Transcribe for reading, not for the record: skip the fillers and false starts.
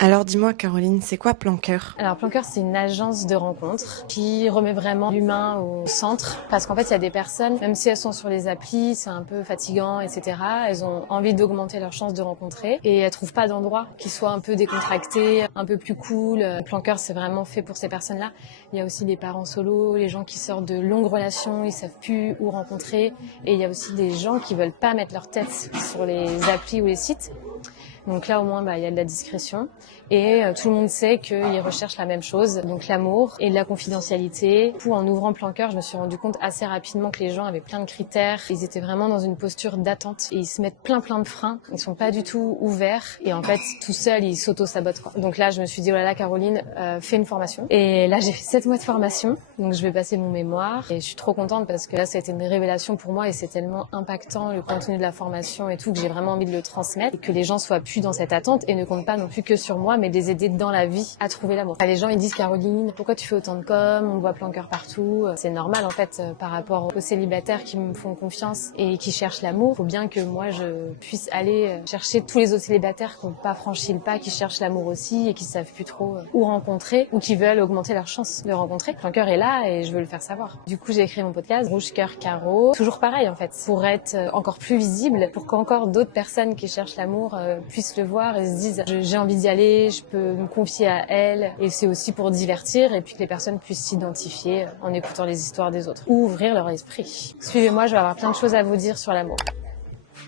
Alors dis-moi Caroline, c'est quoi Plan Cœur? Alors Plan Cœur, c'est une agence de rencontres qui remet vraiment l'humain au centre. Parce qu'en fait, il y a des personnes, même si elles sont sur les applis, c'est un peu fatigant, etc. Elles ont envie d'augmenter leurs chances de rencontrer et elles trouvent pas d'endroit qui soit un peu décontracté, un peu plus cool. Plan Cœur, c'est vraiment fait pour ces personnes-là. Il y a aussi les parents solos, les gens qui sortent de longues relations, ils savent plus où rencontrer. Et il y a aussi des gens qui veulent pas mettre leur tête sur les applis ou les sites. Donc là, au moins, il y a de la discrétion. Et tout le monde sait qu'ils recherchent la même chose, donc l'amour et la confidentialité. En ouvrant Plan Cœur, je me suis rendu compte assez rapidement que les gens avaient plein de critères. Ils étaient vraiment dans une posture d'attente et ils se mettent plein de freins. Ils sont pas du tout ouverts et en fait, tout seuls, ils s'auto-sabotent, quoi. Donc là, je me suis dit, oh là là, Caroline, fais une formation. Et là, j'ai fait 7 mois de formation. Donc je vais passer mon mémoire et je suis trop contente parce que là, ça a été une révélation pour moi et c'est tellement impactant, le contenu de la formation et tout, que j'ai vraiment envie de le transmettre et que les gens soient plus dans cette attente et ne comptent pas non plus que sur moi, mais de les aider dans la vie à trouver l'amour. Les gens, ils disent, Caroline, pourquoi tu fais autant de com? On voit Plan Cœur partout. C'est normal, en fait, par rapport aux célibataires qui me font confiance et qui cherchent l'amour. Faut bien que moi, je puisse aller chercher tous les autres célibataires qui n'ont pas franchi le pas, qui cherchent l'amour aussi et qui savent plus trop où rencontrer ou qui veulent augmenter leurs chances de rencontrer. Plan Cœur est là et je veux le faire savoir. Du coup, j'ai écrit mon podcast, Rouge Cœur Caro. Toujours pareil, en fait, pour être encore plus visible, pour qu'encore d'autres personnes qui cherchent l'amour puissent le voir et se disent, j'ai envie d'y aller, je peux me confier à elle. Et c'est aussi pour divertir et puis que les personnes puissent s'identifier en écoutant les histoires des autres ou ouvrir leur esprit. Suivez-moi, je vais avoir plein de choses à vous dire sur l'amour.